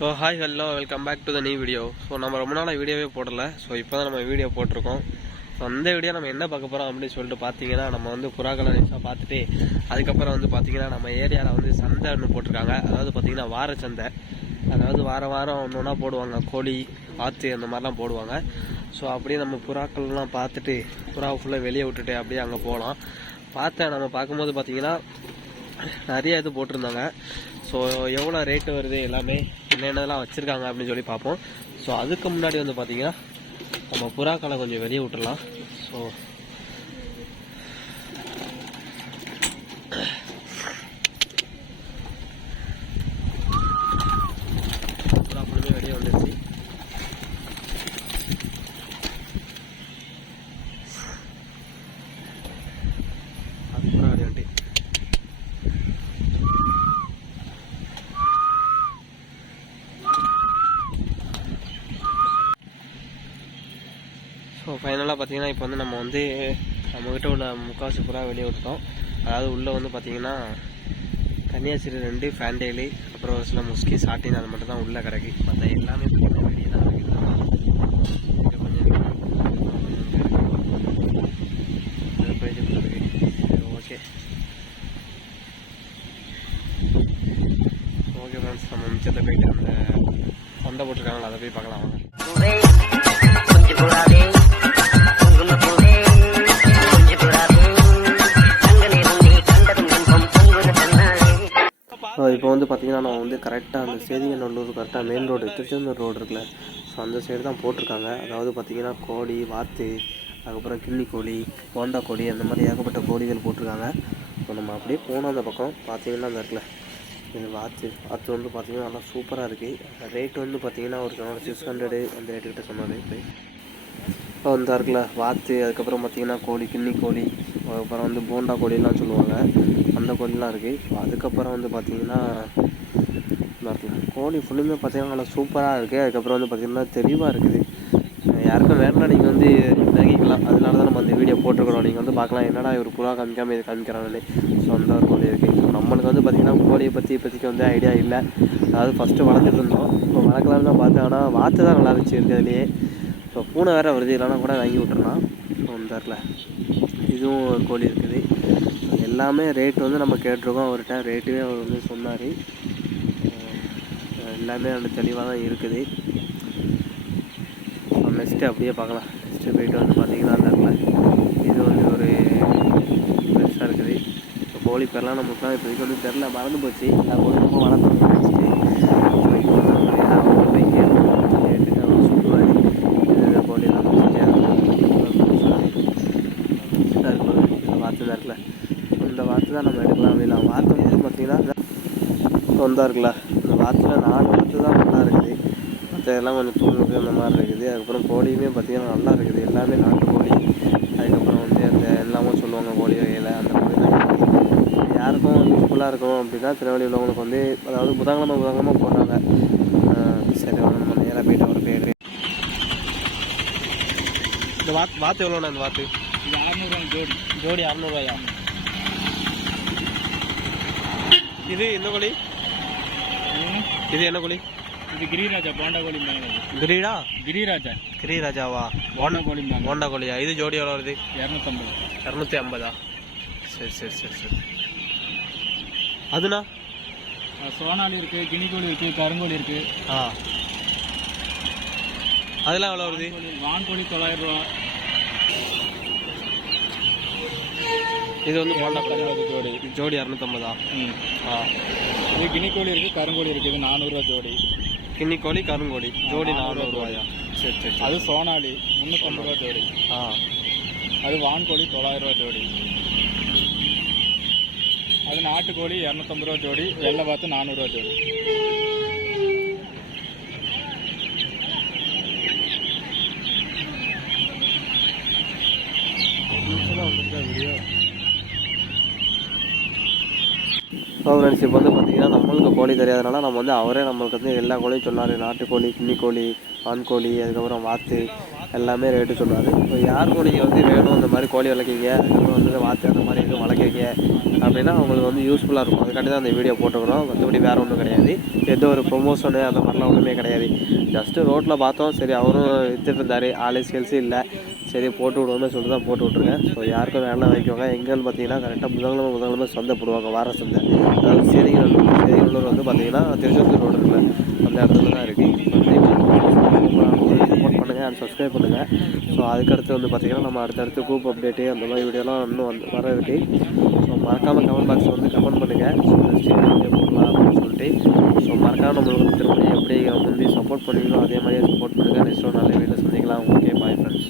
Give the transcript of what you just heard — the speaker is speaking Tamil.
So hi hello welcome back to the new video so நம்ம ரொம்ப நாளாக வீடியோவே போடல. ஸோ இப்போ தான் நம்ம வீடியோ போட்டிருக்கோம். ஸோ அந்த வீடியோ நம்ம என்ன பார்க்க போகிறோம் அப்படின்னு சொல்லிட்டு பார்த்தீங்கன்னா நம்ம வந்து புறாக்களை நைஸாக பார்த்துட்டு அதுக்கப்புறம் வந்து பார்த்தீங்கன்னா நம்ம ஏரியாவில் வந்து சந்தை ஒன்று போட்டிருக்காங்க. அதாவது பார்த்தீங்கன்னா வார சந்தை. அதாவது வார வாரம் ஒன்று ஒன்றா போடுவாங்க. கோழி பாத்து அந்த மாதிரிலாம் போடுவாங்க. ஸோ அப்படியே நம்ம புறாக்கள்லாம் பார்த்துட்டு புறாவை ஃபுல்லாக வெளியே விட்டுட்டு அப்படியே அங்கே போகலாம். பார்த்தேன் நம்ம பார்க்கும்போது பார்த்தீங்கன்னா நிறைய இது போட்டிருந்தாங்க. ஸோ எவ்வளோ ரேட்டு வருது எல்லாமே என்னென்னலாம் வச்சுருக்காங்க அப்படின்னு சொல்லி பார்ப்போம். ஸோ அதுக்கு முன்னாடி வந்து பார்த்தீங்கன்னா நம்ம புறாக்களை கொஞ்சம் வெளியே விட்டுடலாம் ஸோ புறா ஃபுல்லுமே வெளியே வந்துருச்சு அது புறா வெளியே வந்துட்டு ஸோ ஃபைனலாக பார்த்தீங்கன்னா இப்போ வந்து நம்ம வந்து நம்மக்கிட்ட உள்ள முக்காசு புறா வெளியே விட்டோம் அதாவது உள்ளே வந்து பார்த்தீங்கன்னா கன்னியாசிரி ரெண்டு ஃபேண்டேலி அப்புறம் ஒரு சில முஸ்கி சாட்டின் அது மட்டும் தான் உள்ளே கிடக்கு. மற்ற எல்லாமே போட்ட வெளியே தான் சரி, ஓகே. ஓகே ஃப்ரெண்ட்ஸ் நம்ம மிச்சத்தை போயிட்டு அந்த சண்டை போட்டிருக்காங்களா அதை போய் பார்க்கலாம். பார்த்தீங்கன்னா வந்து கரெக்டாக அந்த சேதிங்கநல்லூர் கரெக்டாக மெயின் ரோடு திருச்செந்தூர் ரோடு இருக்குல்ல. ஸோ அந்த சைடு தான் போட்டிருக்காங்க. அதாவது பார்த்தீங்கன்னா கோழி வாத்து அதுக்கப்புறம் கிள்ளி கோழி போண்டா கோழி அந்த மாதிரி ஏகப்பட்ட கோழிகள் போட்டிருக்காங்க. இப்போ நம்ம அப்படியே போனோம் அந்த பக்கம். பார்த்தீங்கன்னா அந்த இருக்குல்ல இது வாத்து வாத்து வந்து பார்த்திங்கன்னா நல்லா சூப்பராக இருக்குது ரேட் வந்து பார்த்தீங்கன்னா ஒரு சொன்னோட சிக்ஸ் ஹண்ட்ரடு அந்த ரேட்டுக்கிட்ட சொன்னார். இப்போ வந்து இருக்குல்ல வாத்து அதுக்கப்புறம் பார்த்தீங்கன்னா கோழி கிண்ணி கோழி அதுக்கப்புறம் வந்து போண்டா கோழிலாம் சொல்லுவாங்க. அந்த கோழிலாம் இருக்குது அதுக்கப்புறம் வந்து பார்த்தீங்கன்னா நல்லா கோழி ஃபுல்லுமே பார்த்திங்கன்னா நல்லா சூப்பராக இருக்குது அதுக்கப்புறம் வந்து பார்த்திங்கன்னா தெளிவாக இருக்குது. யாருக்கும் வேணும்னா நீங்கள் வந்து வாங்கிக்கலாம். அதனால தான் நம்ம அந்த வீடியோ போட்டிருக்கிறோம். நீங்கள் வந்து பார்க்கலாம். என்னடா இவர் புறா காமிக்காமல் இது காமிக்கிறாங்களே ஸோ அந்த ஒரு கோழி இருக்குது ஸோ நம்மளுக்கு வந்து பார்த்திங்கன்னா கோழியை பற்றி இப்போதைக்கு வந்து ஐடியா இல்லை. அதாவது ஃபஸ்ட்டு வளர்த்துட்டு இருந்தோம். இப்போ வளர்க்கலாம்னு தான் பார்த்தேன். ஆனால் வாத்து தான் நல்லா இருந்துச்சு இருக்கிறதுலையே ஸோ பூனை வேறு வருது. இல்லைனா கூட வாங்கி விட்டுறலாம். ஸோ இந்த இதுவும் ஒரு கோழி இருக்குது. எல்லாமே ரேட் வந்து நம்ம கேட்டிருக்கோம். அவர்கிட்ட ரேட்டுமே அவர் வந்து சொன்னார். எல்லாமே அந்த தெளிவாக தான் இருக்குது. நெக்ஸ்ட்டு அப்படியே பார்க்கலாம். நெக்ஸ்ட்டு போயிட்டு வந்து பார்த்தீங்கன்னா அந்த இது வந்து ஒரு பெருசாக இருக்குது. இப்போ கோழி பேர்லாம் நமக்குலாம் இப்போதைக்கு வந்து தெரில மறந்து போச்சு. எல்லா கோழி ரொம்ப வளர்த்து ஃபஸ்ட்டு இது இந்த கோழிலாம் இந்த தான் இருக்குல்ல. இந்த வார்த்தை தான் நம்ம எடுக்கலாம் அப்படின்னா வார்த்தை வந்து பார்த்தீங்கன்னா வந்தா இருக்குல்ல இந்த வாத்தில் நாலு வாத்து தான் நல்லா இருக்குது மற்ற எல்லாம் கொஞ்சம் தூங்குது அந்த மாதிரி இருக்குது. அதுக்கப்புறம் கோழியுமே பார்த்தீங்கன்னா நல்லா இருக்குது. எல்லாமே நாட்டு கோழி. அதுக்கப்புறம் வந்து அந்த எல்லாமே சொல்லுவாங்க கோழி வகையில் அந்த இருக்குது. யாருக்கும் யூஸ்ஃபுல்லாக இருக்கும் அப்படின்னா திருநெல்வேலி உள்ளவங்களுக்கு வந்து அதாவது புதன்கிழமை புதன்கிழமை போடுறாங்க. சரி நம்ம நேராக போயிட்டு அவர் போயிடுறேன் இந்த வாத்து வாத்து எவ்வளோண்ணா இந்த வாத்து? இது அறநூறுவா ஜோடி. ஜோடி அறநூறுவாயா? இது என்ன கோழி. இது என்ன கோழி இது கிரிராஜா போண்டா கோழி கிரீடா கிரிராஜா கிரிராஜாவா போண்டா கோழி போண்டா கோழியா இது ஜோடி எவ்வளோ வருது இரநூத்தம்பது இரநூத்தி ஐம்பதா சரி சரி சரி சரி அதுண்ணா சோனாலி இருக்கு கினி கோழி இருக்கு கருங்கோழி இருக்கு ஆ அதெல்லாம் எவ்வளோ வருது கோழி வான்கோழி தொள்ளாயிரம் ரூபா இது வந்து போண்டா ஜோடி. ஜோடி இரநூத்தம்பதா ம். ஆ. இது கினி கோழி இருக்கு கருங்கோழி இருக்கு இது நானூறுரூவா ஜோடி. கிண்ணி கோழி கருங்கோழி. ஜோடி நானூறுரூவாயா சரி சரி சரி. அது சோனாலி முந்நூற்றம்பது ரூபா ஜோடி. ஆ. அது வான்கோழி தொள்ளாயிரம் ரூபா ஜோடி. அது நாட்டுக்கோழி இரநூத்தம்பது ரூபா ஜோடி. வெள்ளை பார்த்து நானூறுரூவா ஜோடி வீடியோ ஸோ ஃப்ரெண்ட்ஸ் இப்போ வந்து பார்த்தீங்கன்னா நம்மளுக்கு கோழி தெரியாதனால நம்ம வந்து அவரே நம்மளுக்கு வந்து எல்லா கோழியும் சொன்னார். நாட்டுக்கோழி கிண்ணிக்கோழி ஆண்கோழி அதுக்கப்புறம் வாத்து எல்லாமே ரேட்டு சொன்னார் இப்போ யாருக்கும் நீங்கள் வந்து வேணும் இந்த மாதிரி கோழி வளர்க்கீங்க? அதுக்கப்புறம் வந்து வாத்து அந்த மாதிரி எதுவும் வளர்க்கீங்க? அப்படின்னா அவங்களுக்கு வந்து யூஸ்ஃபுல்லாக இருக்கும். அதுக்காண்டி தான் அந்த வீடியோ போட்டுக்கிறோம் மற்றபடி வேறு ஒன்றும் கிடையாது. எந்த ஒரு ப்ரொமோஷனு அந்த மாதிரிலாம் ஒன்றுமே கிடையாது. ஜஸ்ட்டு ரோட்டில் பார்த்தோம். சரி அவரும் வித்துட்டு இருந்தார். ஆலை சேல்ஸு இல்லை. சரி போட்டு விடுவோம்னு சொல்லிட்டு தான் போட்டு விட்ருக்கேன் ஸோ யாருக்கும் வேணாம் வைக்கோங்க எங்கேன்னு பார்த்தீங்கன்னா கரெக்டாக புதன்கிழமை புதன்கிழமை சந்தை போடுவாங்க வார சந்தை. அதாவது சேதிகளூர் சேதிகளூர் வந்து பார்த்தீங்கன்னா திருச்செந்தூர் ரோடு இருக்குல்ல அந்த இடத்துல தான் இருக்குது சப்போர்ட் பண்ணுங்கள் அண்ட் சப்ஸ்கிரைப் பண்ணுங்கள் ஸோ அதுக்கடுத்து வந்து பார்த்தீங்கன்னா நம்ம அடுத்தடுத்து குரூப் அப்டேட்டு அந்த மாதிரி வீடியோலாம் இன்னும் வந்து வர இருக்குது மறக்காமல் கமெண்ட் பாக்ஸில் வந்து கமெண்ட் பண்ணுங்கள் ஸோ போடலாம் அப்படின்னு சொல்லிட்டு. ஸோ மறக்காமல் நம்மளுக்கு வந்து திரும்ப எப்படி முந்தி சப்போர்ட் பண்ணுவீங்களோ அதே மாதிரியே சப்போர்ட் பண்ணுங்கள் நெக்ஸ்ட் ஒரு நல்ல வீட்டில் சந்திக்கலாம். Okay bye friends